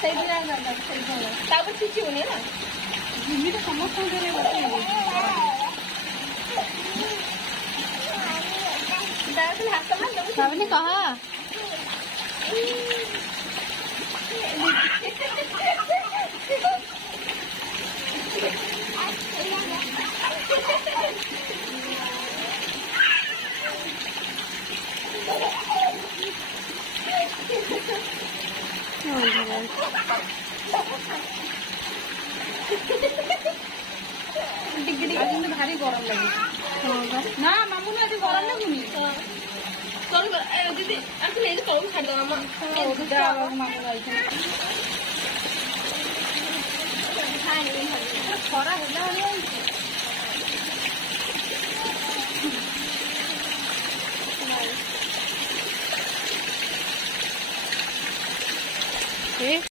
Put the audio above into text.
ସେଇଦିନ ତାପରେ ଛିଚିବୁନି ହେଲା ଏମିତି ସମସ୍ତଙ୍କ ହାତ ଭାବିନି କହ ভারি গরম লাগে না মামু না আজ গরম লাগুনি দিদি আসলে এই তলু ছাড় দাও আমার মামু খরা হেলা